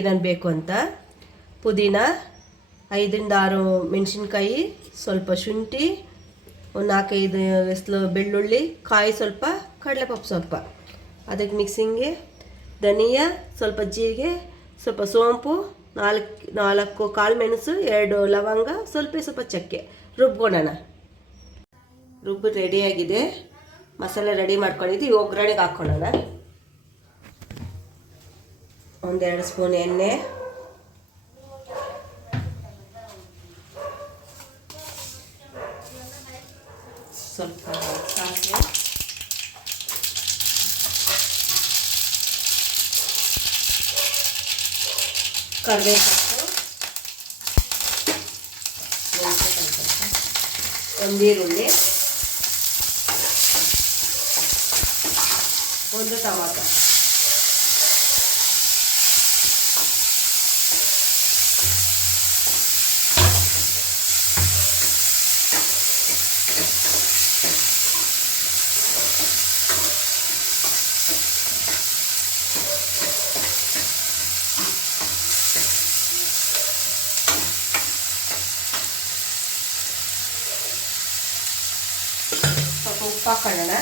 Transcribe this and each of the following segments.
ಏನೇನು ಬೇಕು ಅಂತ. ಪುದೀನ, 5-6 ಮೆಣಸಿನ್ಕಾಯಿ, ಸ್ವಲ್ಪ ಶುಂಠಿ, ಒಂದು 4-5 ಎಸ್ಲು ಬೆಳ್ಳುಳ್ಳಿ, ಕಾಯಿ ಸ್ವಲ್ಪ, ಕಡಲೆಪಪ್ಪು ಸ್ವಲ್ಪ. ಅದಕ್ಕೆ ಮಿಕ್ಸಿಂಗ್ಗೆ ಧನಿಯಾ, ಸ್ವಲ್ಪ ಜೀರಿಗೆ, ಸ್ವಲ್ಪ ಸೋಂಪು, 4 ಕಾಳು ಮೆಣಸು, 2 ಲವಂಗ, ಸ್ವಲ್ಪ ಚಕ್ಕೆ. ರುಬ್ಬೋಣ. ರುಬ್ಬು ರೆಡಿಯಾಗಿದೆ. ಮಸಾಲೆ ರೆಡಿ ಮಾಡ್ಕೊಂಡಿದ್ದು ಒಗ್ಗರಣೆಗೆ ಹಾಕ್ಕೊಳ್ಳೋಣ. 1-2 ಸ್ಪೂನ್ ಎಣ್ಣೆ, ಸ್ವಲ್ಪ ಸಾಸಿವೆ, ಕರಿಬೇವು ಸೊಪ್ಪು, ಒಂದು ಈರುಳ್ಳಿ, 1 ಟೊಮಾಟೊ. ಸ್ವಲ್ಪ ಉಪ್ಪು ಹಾಕೊಳ್ಳೋಣ.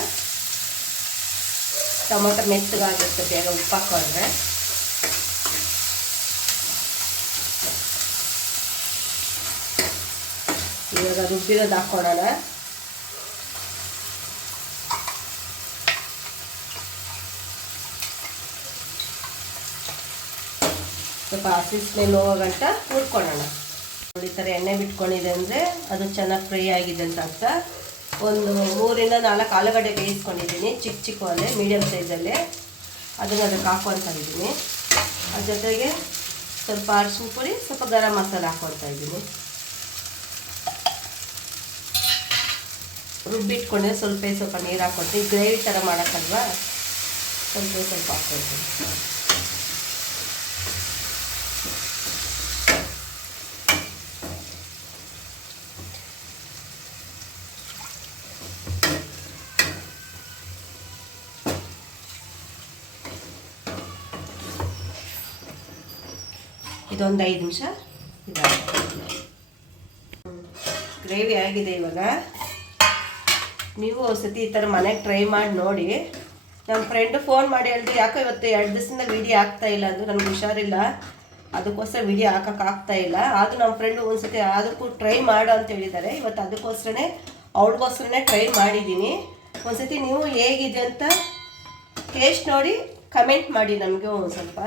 ಟೊಮೊಟೊ ಮೆತ್ತಗಾಗಿರುತ್ತೆ ಬೇಗ ಉಪ್ಪು ಹಾಕೊಂಡ್ರೆ. ಇವಾಗ ರುಬ್ಬಿರೋದು ಹಾಕ್ಕೊಳ್ಳೋಣ. ಸ್ವಲ್ಪ ಹಸಿ ಸ್ಮೆಲ್ ಹೋಗೋ ಗಂಟ ಹುರ್ಕೊಳ್ಳೋಣ. ಈ ಥರ ಎಣ್ಣೆ ಬಿಟ್ಕೊಂಡಿದೆ ಅಂದರೆ ಅದು ಚೆನ್ನಾಗಿ ಫ್ರೈ ಆಗಿದೆ ಅಂತ ಅರ್ಥ. ಒಂದು 3-4 ಆಲೂಗಡ್ಡೆ ಬೇಯಿಸ್ಕೊಂಡಿದ್ದೀನಿ, ಚಿಕ್ಕ ಒಲೆ ಮೀಡಿಯಮ್ ಸೈಜಲ್ಲೇ. ಅದನ್ನು ಅದಕ್ಕೆ ಹಾಕ್ಕೊತಾ ಇದ್ದೀನಿ. ಅದ್ರ ಜೊತೆಗೆ ಸ್ವಲ್ಪ ಅರಿಶಿನ ಪುಡಿ, ಸ್ವಲ್ಪ ಗರಂ ಮಸಾಲೆ ಹಾಕ್ಕೊತಾ ಇದ್ದೀನಿ. ರುಬ್ಬಿಟ್ಕೊಂಡೆ ಸ್ವಲ್ಪ ನೀರು ಹಾಕ್ಕೊಡ್ತೀನಿ. ಗ್ರೇವಿ ಥರ ಮಾಡೋಕ್ಕಲ್ವಾ, ಸ್ವಲ್ಪ ಹಾಕ್ಕೊಳ್ತೀನಿ. ಇದೊಂದು 5 ನಿಮಿಷ ಗ್ರೇವಿ ಆಗಿದೆ. ಇವಾಗ ನೀವು ಒಂದ್ಸತಿ ಈ ಥರ ಮನೆಗೆ ಟ್ರೈ ಮಾಡಿ ನೋಡಿ. ನಮ್ಮ ಫ್ರೆಂಡು ಫೋನ್ ಮಾಡಿ ಹೇಳಿದ್ರು, ಯಾಕೋ ಇವತ್ತು 2 ದಿವಸದಿಂದ ವೀಡಿಯೋ ಆಗ್ತಾಯಿಲ್ಲ ಅಂದು. ನನಗೆ ಹುಷಾರಿಲ್ಲ, ಅದಕ್ಕೋಸ್ಕರ ವೀಡಿಯೋ ಹಾಕೋಕ್ಕಾಗ್ತಾಯಿಲ್ಲ. ಆದರೂ ನಮ್ಮ ಫ್ರೆಂಡು ಒಂದ್ಸತಿ ಅದಕ್ಕೂ ಟ್ರೈ ಮಾಡು ಅಂತ ಹೇಳಿದ್ದಾರೆ. ಇವತ್ತು ಅದಕ್ಕೋಸ್ಕರನೇ ಅವ್ಳಿಗೋಸ್ಕರನೇ ಟ್ರೈ ಮಾಡಿದ್ದೀನಿ. ಒಂದ್ಸತಿ ನೀವು ಹೇಗಿದೆ ಅಂತ ಟೇಸ್ಟ್ ನೋಡಿ ಕಮೆಂಟ್ ಮಾಡಿ ನಮಗೆ ಒಂದು ಸ್ವಲ್ಪ.